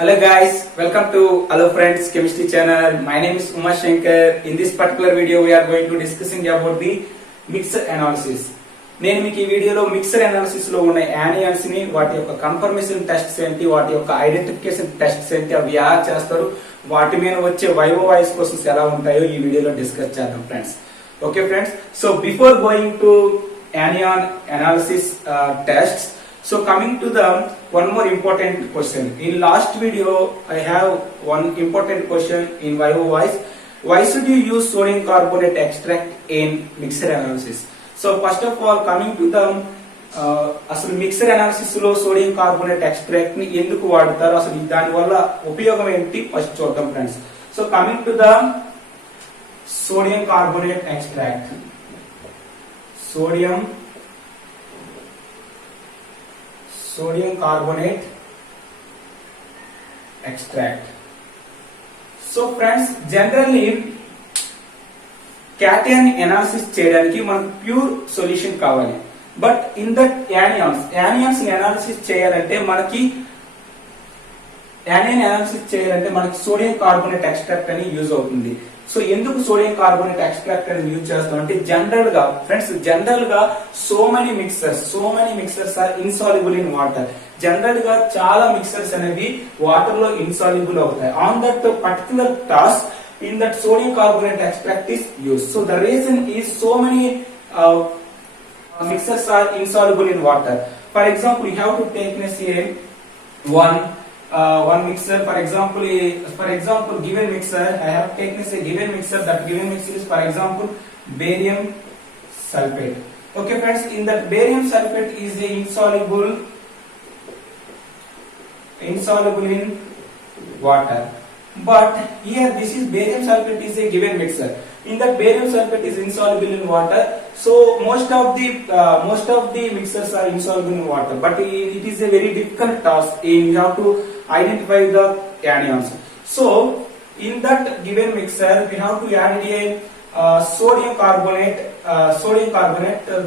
Hello guys, welcome to Hello Friends Chemistry channel. My name is Uma Shankar. In this particular video we are going to discussing about the mixer analysis. నేను మీకు ఈ వీడియోలో mixer analysis లో ఉన్న యానియాన్స్ ని వాటి యొక్క confirmation tests ఏంటి, వాటి యొక్క ఐడెంటిఫికేషన్ టెస్ట్స్ ఏంటి, అవి ఎలా చేస్తారు, వాటి మీద వచ్చే వైవో వాయిస్ క్వశ్చన్స్ ఎలా ఉంటాయో ఈ వీడియోలో డిస్కస్ చేద్దాం friends. Okay friends, so before going to anion analysis tests, so coming to the one more important question. In last video I have one important question in vivo voice. Why should you use sodium carbonate extract in mixer analysis? So first of all, coming to the అసలు mixer analysis లో sodium carbonate extract ని ఎందుకు వాడతారు, అసలు దాని వల్ల ఉపయోగం ఏంటి ఫస్ట్ చూద్దాం friends. So coming to the sodium carbonate extract, sodium carbonate extract. So friends, generally cation analysis చేయడానికి మనకు ప్యూర్ సొల్యూషన్ కావాలి. But in that anions analysis చేయాలంటే మనకి సోడియం కార్బోనేట్ ఎక్స్ట్రాక్ట్ అని యూజ్ అవుతుంది. సో ఎందుకు సోడియం కార్బోనేట్ ఎక్స్ట్రాక్ట్ అని యూజ్ చేస్తాం అంటే జనరల్ గా so many mixtures are insoluble in water. General గా చాలా మిక్సర్స్ అనేవి వాటర్ లో ఇన్సాల్యుబుల్ అవుతాయి. On that particular task in that sodium carbonate extract is used. So the reason is so many mixers are insoluble in water. For example, you have to take one mixer. For example, given mixer, I have taken a given mixer. That given mixer is, for example, barium sulfate. Okay friends, in that barium sulfate is a insoluble in water. But here this is barium sulfate is a given mixer. In that barium sulfate is insoluble in water. So most of the mixers are insoluble in water. But it is a very difficult task. You have to identify the anions. So in that given mixer we have to add a sodium carbonate.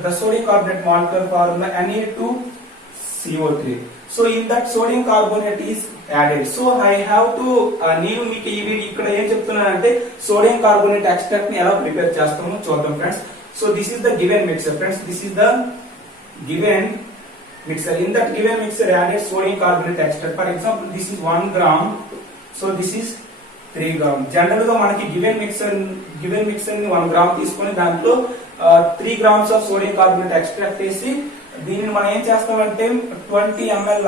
The sodium carbonate molecular formula Na2CO3. So in that sodium carbonate is added. So I have to నేను మీకు ఈ వీడియో ఇక్కడ ఏం చెప్తున్నానంటే sodium carbonate extract ని ఎలా ప్రిపేర్ చేస్తామో చూద్దాం friends. So this is the given mixer friends. This is the given mixer. In that given mixer added sodium carbonate extract. For example, this is 1 gram. So this is 3 gram. Generally గా మనకి given mixer ని 1 gram తీసుకొని దాంట్లో 3 grams of sodium carbonate extract వేసి దీనిని మనం ఏం చేస్తామంటే 20 ml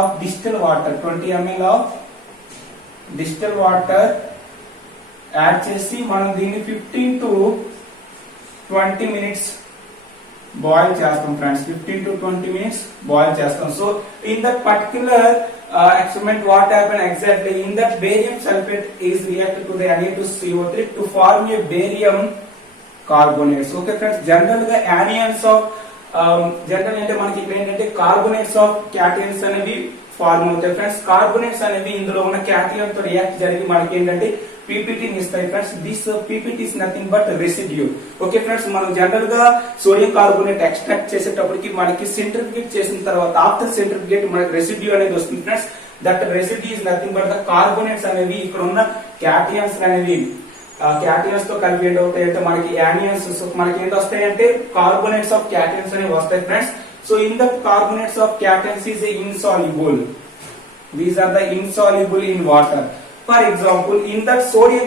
of distilled water add చేసి మనం దీన్ని 15 to 20 minutes బాయిల్ చేస్తాం ఫ్రెండ్స్. 15 to 20 minutes బాయిల్ చేస్తాం. So in that particular experiment what happened exactly, in that barium sulfate is reacted to the Na2CO3 to form a barium carbonates. Okay friends, general గా anions of general అంటే మనకి ఇక్కడ ఏంటంటే carbonates of cations అనేవి ఫార్మ్ అవుతాయి friends. Carbonates అనేవి ఇందులో ఉన్న క్యాటయన్ తో రియాక్ట్ జరిగి మనకి ఏంటంటే పీపీటీ ఇస్తాయి friends. This PPT is nothing but residue. Okay friends, మనం జనరల్ గా సోడియం కార్బోనేట్ ఎక్స్ట్రాక్ట్ చేసేటప్పటికి మనకి సెంట్రిఫికేట్ చేసిన తర్వాత ఆఫ్టర్ సెంట్రిఫికేట్ మనకి రెసిడ్యూ అనేది వస్తుంది friends. That residue is nothing but the carbonates అనేవి ఇక్కడ ఉన్న క్యాటయన్స్ అనేవి క్యాటయన్స్ తో కలిపి ఏంటంటే మనకి యానియన్స్ మనకి ఏంటి వస్తాయంటే కార్బోనేట్స్ ఆఫ్ క్యాటయన్స్ అనేవి వస్తాయి friends. So in the carbonates of cations is insoluble. These are the insoluble in water. For example, in that sodium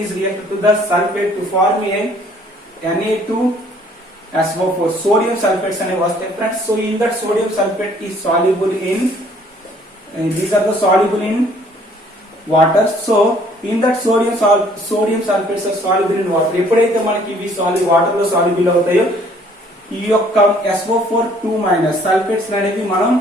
is reacted to the sulfate to form a Na2SO4. Sodium sulfates అనేవి వస్తాయి friends. So in that sodium sulfate is soluble in these are the soluble in water. So in that sodium sulfates are soluble in water. ఎప్పుడైతే మనకి ఇవి వాటర్ లో సాల్యుబుల్ అవుతాయో ఈ యొక్క SO4 sulphates అనేవి మనం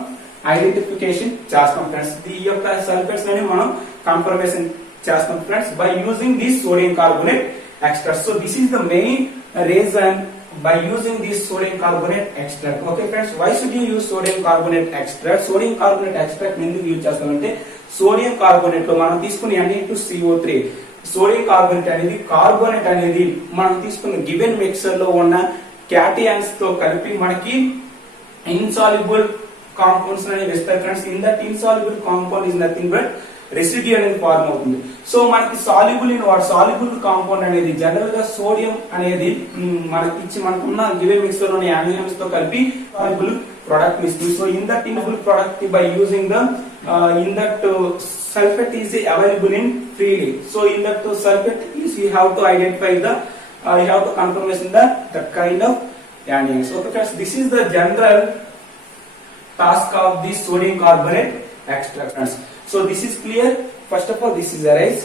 ఐడెంటిఫికేషన్ చేస్తాం ఫ్రెండ్స్. ఈ యొక్క సల్ఫేట్స్ అనేవి మనం కన్ఫర్మేషన్ చేస్తాం friends by using this sodium carbonate extract. So this is the main reason by using this sodium carbonate extract. Okay friends, why should you use sodium carbonate extract? Sodium carbonate extract ఎందుకు యూజ్ చేస్తామంటే sodium carbonate లో మనం తీసుకునే Na2CO3 sodium carbonate అనేది మనం తీసుకున్న given mixture లో ఉన్న క్యాటయాన్స్ తో కలిపి మనకి ఇన్సాల్యుబుల్ కాంపౌండ్స్ అనేవి ఇస్తారు friends. In that insoluble compound is nothing but residue అనేది ఫార్మ్ అవుతుంది. సో మనకి soluble in water, soluble compound అనేది జనరల్ గా సోడియం అనేది మనకున్న గివెన్ మిక్సర్ లోని యానియన్స్ తో కలిపి soluble product is. So in that inable product by using the in that sulfate is available in freely. So in that sulfate is you have to identify the you have to confirmation the kind of anions. Okay friends, this is the general task of the sodium carbonate extractants. So this is clear. First of all, this is arise.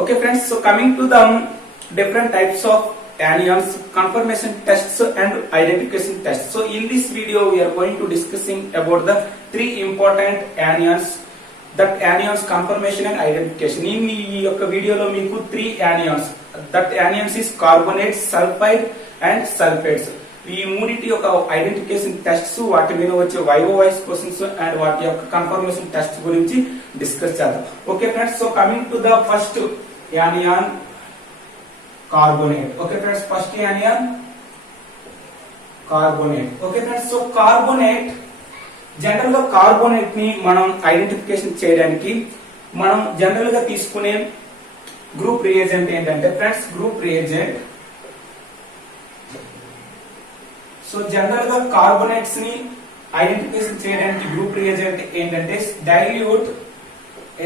Okay friends, so coming to the different types of anions, confirmation tests and identification tests. So in this video we are going to discussing about the three important anions, that anions confirmation and identification. In ఈ యొక్క వీడియోలో మీకు 3 anions, that anions is carbonates, sulfide and sulfates. ఈ మూడిటి యొక్క identification tests, వాటి మీద వచ్చే వైస్ క్వశ్చన్స్ అండ్ వాటి యొక్క కన్ఫర్మేషన్ టెస్ట్ గురించి డిస్కస్ చేద్దాం. Okay friends, so coming to the first anion, carbonate. Okay friends, first anion carbonate. Okay friends, so carbonate, general గా కార్బోనేట్ ని మనం ఐడెంటిఫికేషన్ చేయడానికి మనం జనరల్ గా తీసుకునే గ్రూప్ రియేజెంట్ ఏంటంటే friends, group reagent. So general గా కార్బోనేట్స్ ని ఐడెంటిఫికేషన్ చేయడానికి గ్రూప్ రియేజెంట్ ఏంటంటే dilute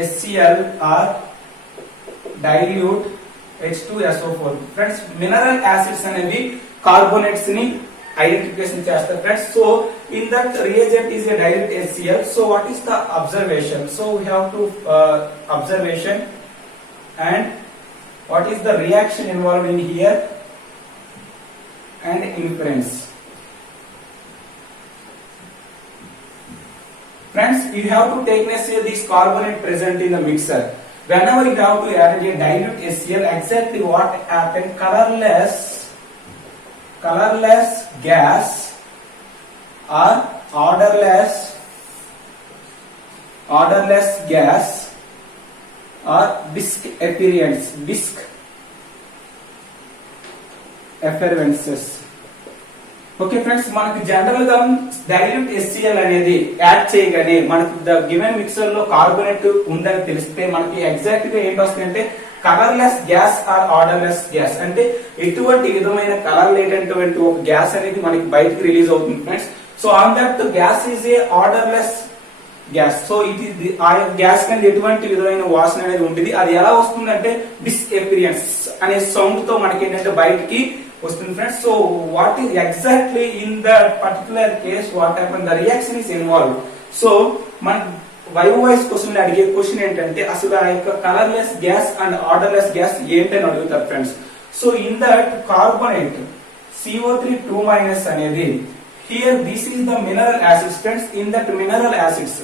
HCl or dilute H2SO4. Friends, mineral acids అనేవి కార్బోనేట్స్ ని ఐడెంటిఫికేషన్ చేస్తారు friends. So in that reagent is a dilute HCl. So what is the observation? So we have to observation and what is the reaction involved in here and inference. Friends, you have to take this carbonate present in the mixer. Whenever you have to add a dilute HCl, exactly what happened? Colorless gas or odorless gas or bisque effervescence. Okay friends, మనకి general గా dilute HCl అనేది add చేయగానే మనకి the given mixture లో carbonate ఉందని తెలిస్తే మనకి exact గా ఏంటి వస్తుందంటే colourless gas or odourless gas. అంటే ఎటువంటి విధమైన కలర్ లేనటువంటి ఒక గ్యాస్ అనేది మనకి బయటకు రిలీజ్ అవుతుంది friends. So on that gas is a odourless gas. So ఇది ఆ గ్యాస్ అనేది ఎటువంటి విధమైన వాసన అనేది ఉంటుంది. అది ఎలా వస్తుందంటే డిస్ఎపిరియన్స్ అనే సౌండ్ తో మనకి ఏంటంటే బయటికి వస్తుంది friends. So what is exactly in the particular case what happen, the reaction is involved. So మన వైస్ క్వశ్చన్ అడిగే క్వశ్చన్ ఏంటంటే అసలు ఆ యొక్క colourless gas and odourless gas ఏంటని అడుగుతారు friends. So in that carbonate CO3 అనేది here this is the mineral acids friends. In that mineral acids,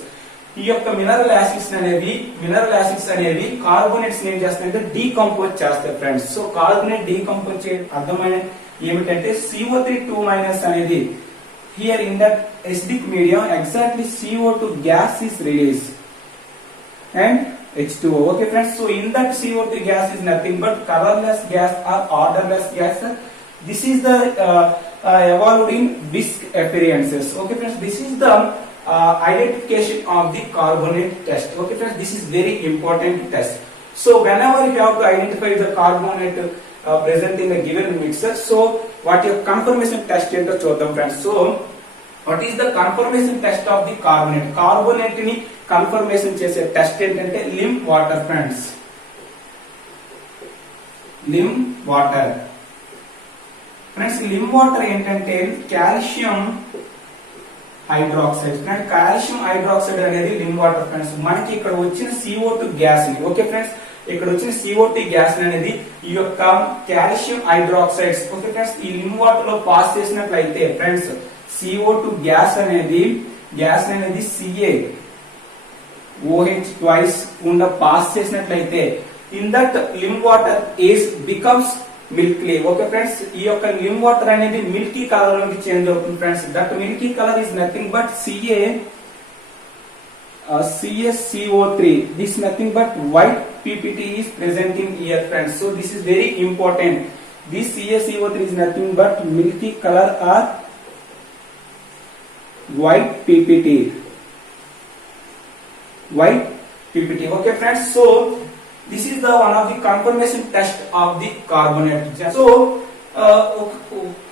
ఈ యొక్క మినరల్ యాసిడ్స్ అనేవి కార్బోనేట్స్ ఏం చేస్తాయంటే డీకంపోజ్ చేస్తాయి ఫ్రెండ్స్. సో కార్బోనేట్ డీకంపోజ్ చే అర్థమైన ఏమిటంటే CO3 అనేది here in that acidic medium exactly CO2 gas is released and H2O. Okay friends, so in that CO2 gas is nothing but colorless gas or odorless gas. This is the evolved in bisque appearances. Okay friends, this is the identification of the carbonate test. Okay friends, this is very important test. So whenever you have to identify the carbonate present in the given mixer, so what your confirmation test ento చూద్దాం friends. So what is the confirmation test of the carbonate? Carbonate ni confirmation చేసే test ఏంటంటే lime water friends. Lime water friends, lime water ఏంటంటే calcium hydroxide. Calcium hydroxide అనేది lime water friends. మనకి ఇక్కడ వచ్చిన CO2 gas ని, okay friends, ఇక్కడ వచ్చిన CO2 గ్యాస్ అనేది ఈ యొక్క కాల్షియం హైడ్రాక్సైడ్స్ ఓకే ఫ్రెండ్స్ ఈ లిమ్ వాటర్ లో పాస్ చేసినట్లయితే ఫ్రెండ్స్ CO2 గ్యాస్ అనేది CaOH ట్వైస్ ఉండ పాస్ చేసినట్లయితే in that lime water is becomes milky. Okay friends, ఈ యొక్క లిమ్ వాటర్ అనేది మిల్కీ కలర్ లోకి చేంజ్ అవుతుంది friends. That milky colour is nothing but CaCO3. This nothing but white PPT is present in here friends. So this is very important. This CaCO3 is nothing but milky color or white PPT. White PPT. Okay friends, so this is the one of the confirmation test of the carbonate. So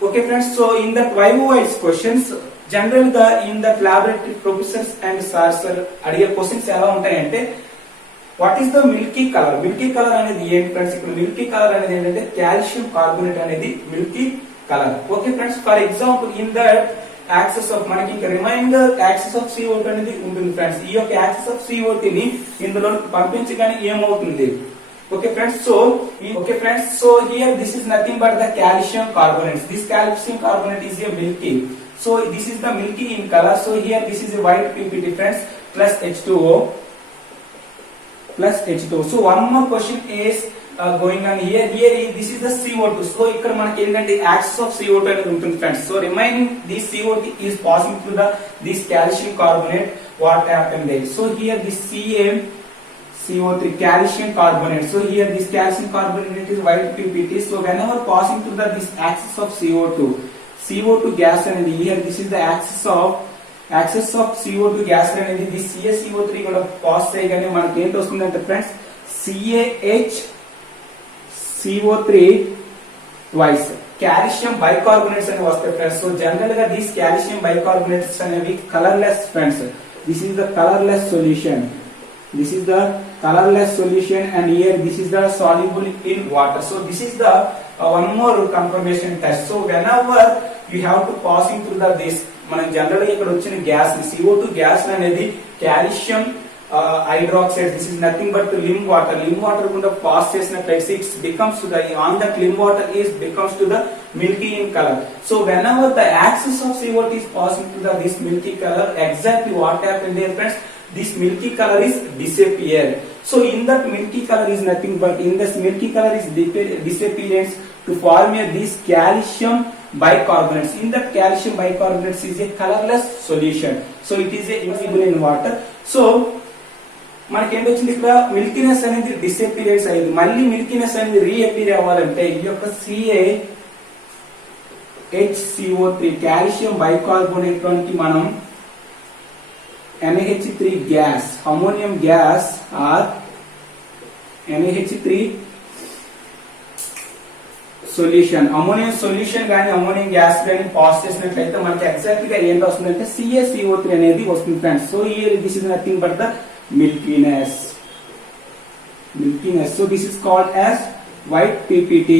okay friends, so in that YOI's questions, generally in that laboratory professors and sirs అడిగే క్వశ్చన్స్ ఎలా ఉంటాయంటే, what is the Milky colour? Milky colour అనేది ఏంటి ఫ్రెండ్స్? ఇక్కడ Milky colour అనేది ఏంటంటే calcium carbonate అనేది milky colour. Okay friends, for example in that access of మనకి ఇంకా రిమైండర్ యాక్సెస్ ఆఫ్ CO2 అనేది ఉంటుంది ఫ్రెండ్స్. ఈ యొక్క యాక్సెస్ ఆఫ్ CO2 ని ఇందులో పంపించగానే ఏమవుతుంది? Okay friends, so here this is nothing but the calcium carbonates. This calcium carbonate is a milky. So this is the milky in color. So here this is a white PPT friends, plus H2O. So one more question is going on here. This is the CO2. So ikkada manaki endante axis of CO2 అనేది ఉంటుంది friends. So remaining this CO2 is passing through this calcium carbonate. What happened there? So here this CO3 calcium carbonate. So here this calcium carbonate is white PPT. So whenever passing through this axis of CO2 gas అనేది, here this is the axis of CO2 gas అనేది this CaCO3 కూడా పాస్ చేయగానే మనకి ఏంటి వస్తుందంటే friends, CaHCO3 twice calcium bicarbonates అనేవి వస్తాయి friends. So general గా దీస్ కాల్షియం బైకార్బోనేట్స్ అనేవి colourless friends. This is the colorless solution and here this is the soluble in water. So this is the one more confirmation test. So whenever you have to passing through this, మనం general గా ఇక్కడ వచ్చిన gas CO2 gas అనేది calcium hydroxide, this is nothing but lim water గుండా పాస్ చేసినట్లయితే it becomes to the on that lim water becomes to the milky in color. So whenever the axis of CO2 is passing to this milky color, exactly what happened there friends, this milky color is disappeared. So in that milky color is nothing but in this milky color is disappearance to form this calcium bicarbonates. In that calcium bicarbonates is a colorless solution. So it is a invisible in water. So మనకి ఏంటి వచ్చింది, ఇక్కడ మిల్కీనెస్ అనేది డిసపియరెన్స్ అయ్యింది. మళ్ళీ మిల్కీనెస్ అనేది రీఅపియర్ అవ్వాలంటే ఈ యొక్క CaHCO3 కాల్షియం బైకార్బోనేట్ లోనికి మనం NaH3 gas, ammonium gas or NaH3 solution, ammonium solution గానీ అమోనియం గ్యాస్ గానీ పాస్ చేసినట్లయితే మనకి ఎగ్జాక్ట్ గా ఏంటి వస్తుందంటే CaCO3 అనేది వస్తుంది friends. So here this is nothing but the milkiness. So this is called as white PPT.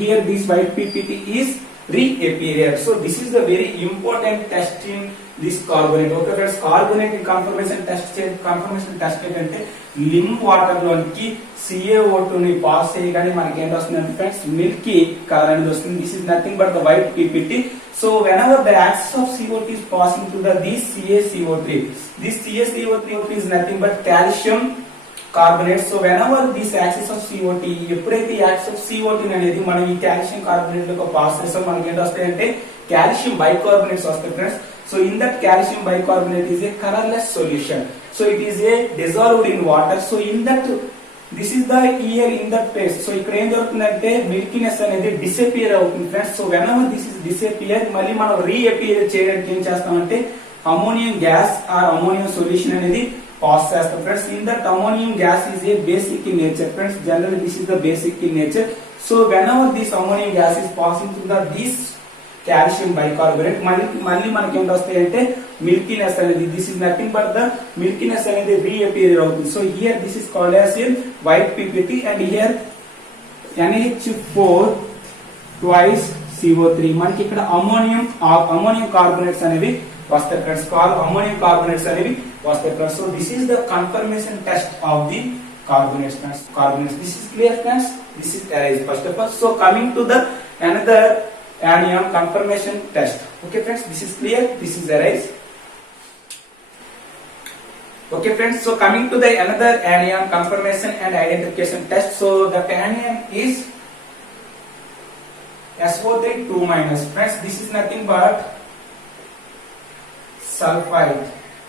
Here this white PPT is reappear. So this is the very important test in this carbonate. Okay friends, carbonate confirmation test ఏంటంటే lime water లోనికి CaO2 ని పాస్ చేయగానే మనకి ఏంటి వస్తుందంటే friends Milky colour అనేది వస్తుంది. This is nothing but the white PPT. So whenever the axis of CO2 is passing through this CaCO3 is nothing but calcium carbonate. So whenever this axis of CO2, ఎప్పుడైతే axis of CO2 అనేది మనం ఈ calcium carbonate లో పాస్ చేస్తాం మనకి ఏంటి వస్తాయంటే calcium bicarbonates వస్తాయి friends. So in that calcium bicarbonate is a colorless solution. So it is a dissolved in water. So in that this is the year in that place. So ఇక్కడ ఏం జరుగుతుందంటే మిల్కీనెస్ అనేది డిసపియర్ అవుతుంది friends. So whenever this is disappear, మళ్ళీ మనం రీఅపియర్ చేయడానికి ఏం చేస్తామంటే ammonium gas or ammonium solution అనేది పాస్ చేస్తాం friends. In that ammonium gas is a basic in nature friends. Generally this is the basic in nature. So whenever this ammonium gas is passing through this calcium bicarbonate మళ్ళీ మనకి ఏంటి వస్తాయి అంటే milkiness అనేది, this is nothing but the milkiness అనేది reappear అవుతుంది. So here this is called as a white PPT and here NH4 twice CO3. మనకి ఇక్కడ అమోనియం కార్బోనేట్స్ అనేవి వస్తాయి ఫ్రెండ్స్. అమోనియం కార్బోనేట్స్ అనేవి వస్తాయి friends. So this is the confirmation test of the carbonates friends. This is clear friends. This is arise first of all. So coming to the another anion confirmation test. Okay friends, this is clear. This is arise. Okay friends, so coming to the another anion confirmation and identification test. So the anion is SO3 2- friends. This is nothing but sulfide.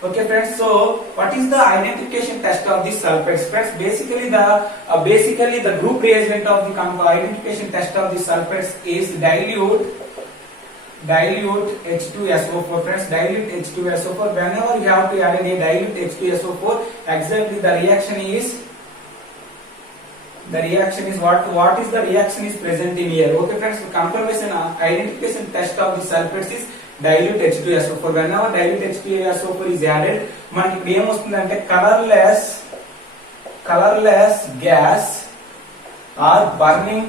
Okay friends, so what is the identification test of these sulfides friends? Basically the group reagent of the identification test of the sulfides is dilute dilute H2SO4 friends, dilute H2SO4. Whenever you have to add any dilute H2SO4, exactly the reaction is what is the reaction is present in here. Okay friends, the confirmation identification test of the sulfates is dilute H2SO4. Whenever dilute H2SO4 is added, మనకి ఇప్పుడు ఏమొస్తుందంటే colorless gas or burning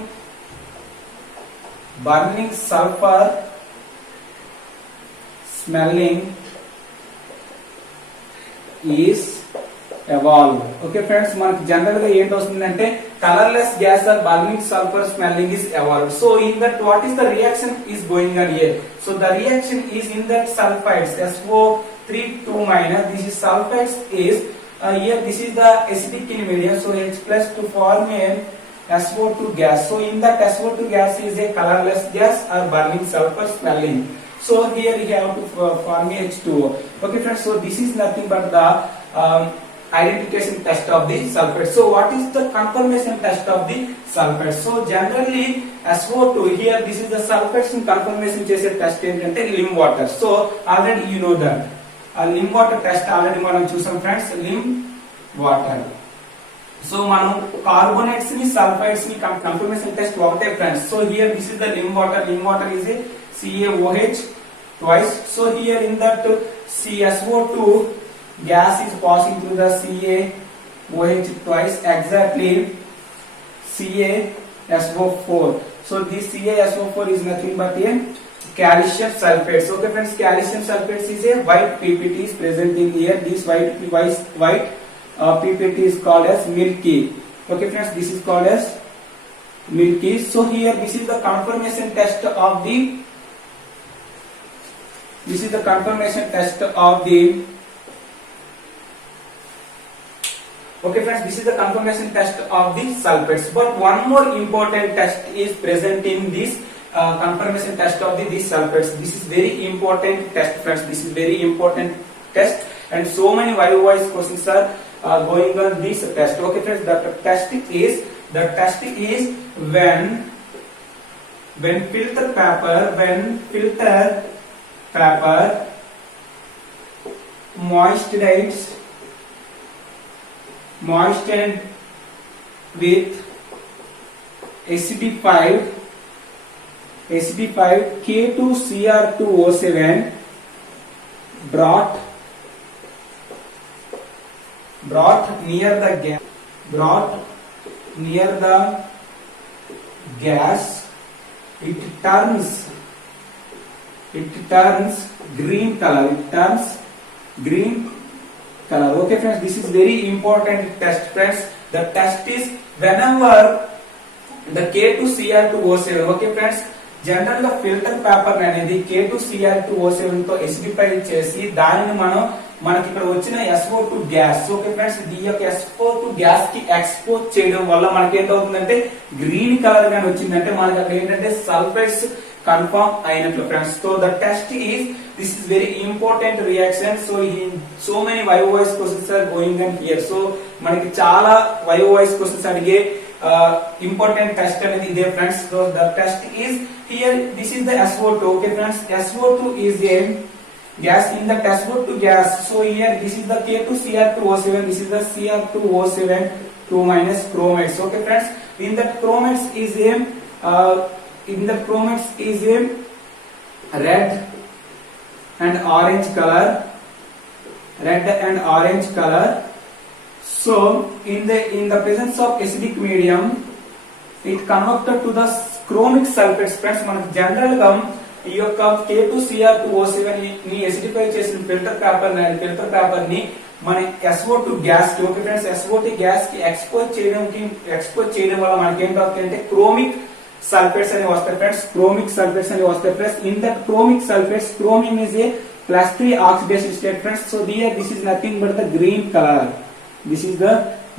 sulfur smelling is evolved. Okay friends, మనకి general గా ఏంటి వస్తుందంటే colorless gas or burning sulfur smelling is evolved. So in that, what is the reaction is going on here? So the reaction is in that sulfides SO3 2-. This is sulfides is here, this is the acidic in medium, so H plus to form a SO2 gas. So in that SO2 gas is a colorless gas or burning sulfur smelling. So here you have to form a H2O. Okay friends, so this is nothing but the identification test of the sulfate. So what is the confirmation test of the sulfate? So generally SO2 here, this is the sulfates confirmation chese test entante lim water. So already you know that lim water test already manam chusam friends, lim water. So manam carbonates ni sulfides ni confirmation test okate friends. So here this is the lim water is a CaOH twice. So here in that CSO2 gas is passing through the CaOH twice, exactly CaSO4. So this CaSO4 is nothing but a calcium sulfate. So okay friends, calcium sulfate is a white PPT is present in here. This white PPT is called as milky. Okay friends, this is called as milky. So here this is the confirmation test of the okay friends, this is the confirmation test of the sulfates. But one more important test is present in this confirmation test of these sulfates. This is very important test friends, this is very important test, and so many YOYs questions are going on this test. Okay friends, the test is when filter paper moistened with acidified K2Cr2O7 brought near the gas, it turns green color. Okay friends, this is very important test friends. The test is whenever the K2Cr2O7. okay friends, general గా filter paper అనేది K2Cr2O7 తో ఎసిడిఫై చేసి దానిని మనకి ఇక్కడ వచ్చిన SO2 gas, okay friends, ఈ యొక్క SO2 గ్యాస్ కి ఎక్స్పోజ్ చేయడం వల్ల మనకి ఏంటవుతుందంటే గ్రీన్ కలర్ గాని వచ్చిందంటే మనకి అక్కడ ఏంటంటే సల్ఫేట్స్ కన్ఫర్మ్ అయినట్లు friends. So the test is this is very important reaction. So many YOYs questions are going on here. So మనకి చాలా YOYs క్వశ్చన్స్ అడిగే important test అనేది ఇదే friends. So the test is here, this is the SO2. Okay friends, SO2 is a gas in the SO2 gas. So here this is the K2Cr2O7, this is the Cr2O7 2- chromates. Okay friends, in that chromates is a red and orange color. So in the presence of acidic medium, it converted to the chromic sulfates. Friends, మనకి general గా ఈ యొక్క K2Cr2O7 ని ఎసిడిఫై చేసిన filter paper ని మన SO2 gas కి, ఓకే ఫ్రెండ్స్, SO2 గ్యాస్ కి ఎక్స్పోజ్ చేయడం వల్ల మనకి ఏం అవుతుందంటే క్రోమిక్ సల్ఫేట్స్ అని వస్తాయి ఫ్రెండ్స్. క్రోమిక్ సల్ఫేట్స్ అని వస్తాయి friends. In that chronic sulphates, chromium is a +3 oxidation state friends. So here this is nothing but the green color. This is the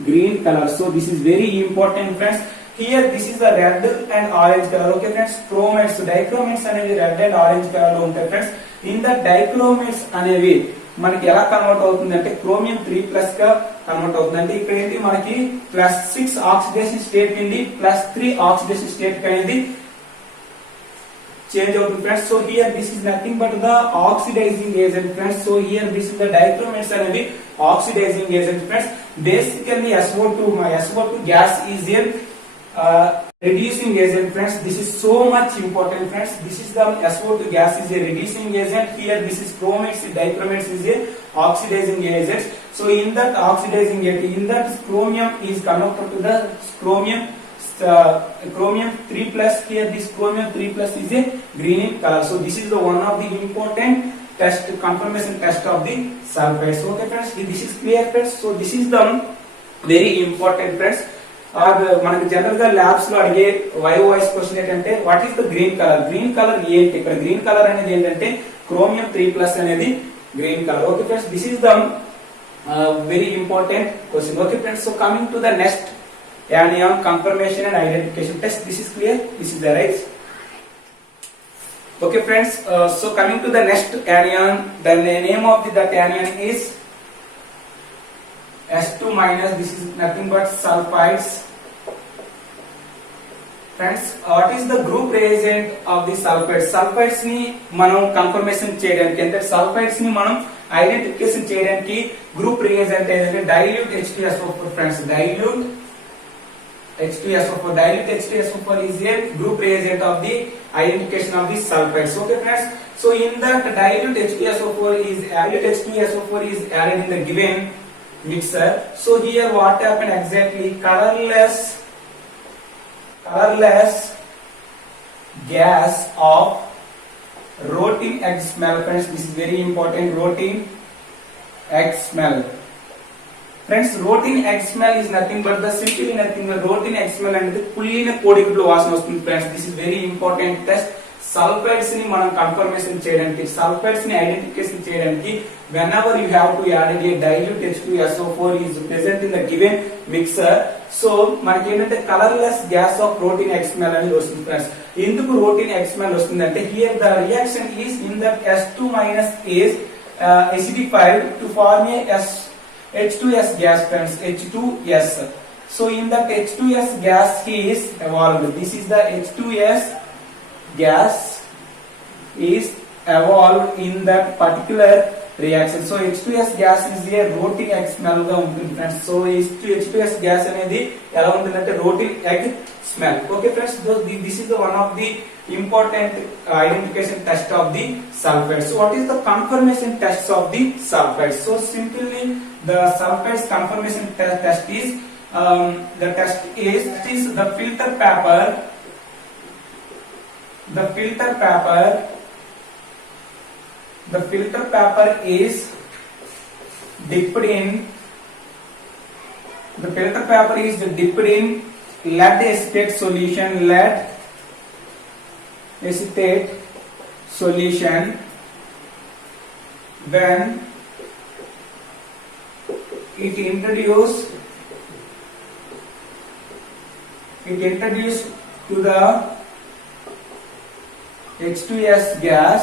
green color. So this is very important friends. Here this is the red and orange color. Okay friends, chromates, dichromates అనేవి red and orange colour లో ఉంటాయి friends. In the dichromates అనేవి మనకి ఎలా కన్వర్ట్ అవుతుంది అంటే క్రోమియం 3+ గా కన్వర్ట్ అవుతుంది. అంటే ఇక్కడ ఏంటి మనకి +6 ఆక్సిడేషన్ స్టేట్ నుండి +3 ఆక్సిడేషన్ స్టేట్ అనేది చేంజ్ అవుతుంది friends. So here this is nothing but the oxidising agent friends. So here this is the dichromates అనేవి oxidising agent friends. Basically SO2 gas is a reducing agent friends. This is so much important friends. This is the SO2 gas is a reducing agent. Here this is chromates, dichromates is a oxidizing agent. So in that oxidizing agent, in that chromium is converted to the chromium 3 plus. Here this chromium 3 plus is a green in color. So this is the one of the important test, confirmation test of the sulfides. Okay friends, this is clear friends. So this is the very important friends. మనకి general గా ల్యాబ్స్ లో అడిగే vice question ఏంటంటే what is the green colour. Green colour ఏంటి? ఇక్కడ green colour అనేది ఏంటంటే క్రోమియం 3+ అనేది green colour. Okay friends, this is the very important question. Okay friends, so coming to the next anion confirmation and identification test. This is clear, this is the right. Okay friends, so coming to the next anion, the name of that anion is S2 minus. This is nothing but sulfides. Friends, what is the group reagent of the sulfides? Sulfides ni manam confirmation cheyadaniki ante sulfides ni manam identification cheyadaniki group reagent edante dilute H2SO4 friends. Dilute H2SO4 is a group reagent of the identification of the sulfides. Okay friends, so in that dilute H2SO4 is added in the given mixer. So here what happened exactly? Colorless gas of rotting egg smell friends. This is very important, rotting egg smell. Friends, rotting egg smell is nothing but the simply nothing but rotting egg smell and the పుల్లిన కోడిగుడ్లు వాసన వస్తుంది friends. This is very important test. Sulphides ని మనం కన్ఫర్మేషన్ చేయడానికి, సల్ఫైడ్స్ ని identification చేయడానికి whenever you have to add a dilute H2SO4 is present in the given mixer. So మనకి ఏంటంటే colourless gas off routine egg smell అనేది వస్తుంది ఫ్రెండ్స్. ఎందుకు రోటీన్ ఎగ్ స్మెల్ వస్తుందంటే here the reaction is in that S2 minus is acidified to form a H2S gas friends, H2S. So in that H2S gas is evolved. This is the H2S gas is evolved in that particular reaction. So H2S gas is a rotting egg smell ga untundi friends. So H2S gas anedi ela untundante rotting egg smell. Okay friends, this is the one of the important identification test of the sulfides. So what is the confirmation tests of the sulfides? So simply the sulfides confirmation test is the test is the filter paper. The filter paper is dipped in. The filter paper is dipped in lead acetate solution. Lead acetate solution. Then it introduced to the H2S gas.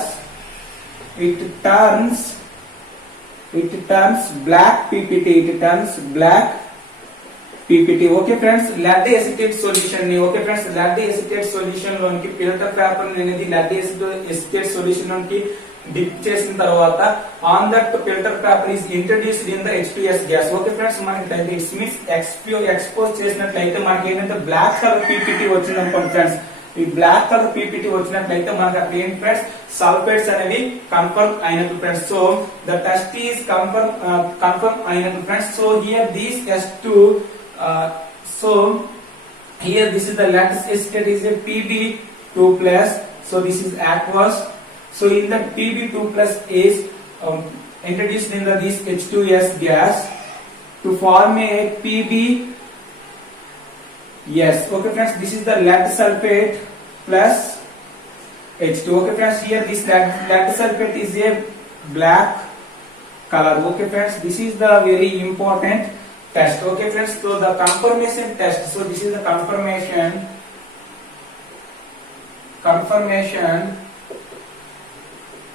It turns black PPT. It turns black PPT. Okay friends, lead acetate solution ni. Okay friends, lead acetate solution lonki filter paper అనేది lead acetate solution lonki dip చేసిన తర్వాత on that filter paper is introduced in the H2S gas. Okay friends, మనకి it means expose చేసినట్లయితే మనకి ఏంటంటే black color PPT వచ్చింది అనుకోండి ఫ్రెండ్స్. ఈ బ్లాక్ కలర్ పీపీటీ వచ్చినట్లయితే మనకు అక్కడ ఏంటి ఫ్రెండ్స్, సల్ఫైడ్స్ అనేవి కన్ఫర్మ్ అయినట్టు friends. So the test is confirm అయినట్టు friends. So here this S2 so here this is the lattice acetate is a Pb2+. So this is aqueous. So in the Pb2+ is introduced in this H2S gas to form a Pb. Yes, okay friends, this is the lead sulfate plus H2. Okay friends, here this lead sulfate is a black color. Okay friends, this is the very important test. Okay friends, so the confirmation test. So this is the confirmation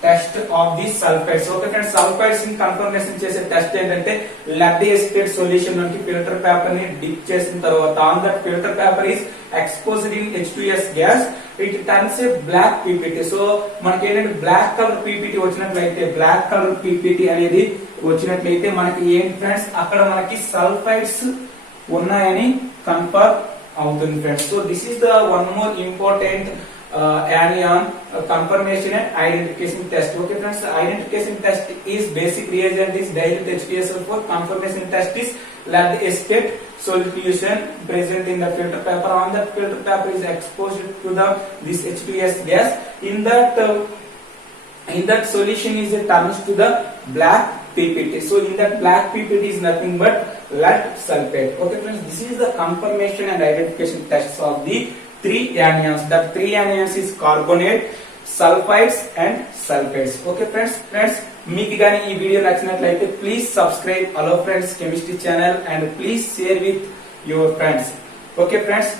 test of the sulfides. Okay friends, sulfides in confirmation చేసే test ఏంటంటే lead acetate solution లోకి filter paper ని డిప్ చేసిన తర్వాత on that filter paper is exposed in H2S gas it turns a black PPT. So మనకి ఏంటంటే black colour PPT వచ్చినట్లయితే, black colour PPT అనేది వచ్చినట్లయితే మనకి ఏంటి ఫ్రెండ్స్, అక్కడ మనకి సల్ఫైడ్స్ ఉన్నాయని కన్ఫర్మ్ అవుతుంది friends. So this is the one more important anion confirmation and identification test. Okay friends, identification test is basic reagent is dilute HPSO4. Confirmation test is lead acetate solution present in the filter paper. On that filter paper is exposed to this H2S gas. In that solution is turns to the black PPT. So in that black PPT is nothing but lead sulfate. Okay friends, this is the confirmation and identification tests of the three anions. That three anions is carbonate, sulfides and sulfates. Okay friends, మీకు గాని ఈ వీడియో నచ్చినట్లయితే please subscribe hello friends chemistry channel and please share with your friends. Okay friends,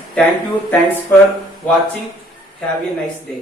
thanks for watching. Have a nice day.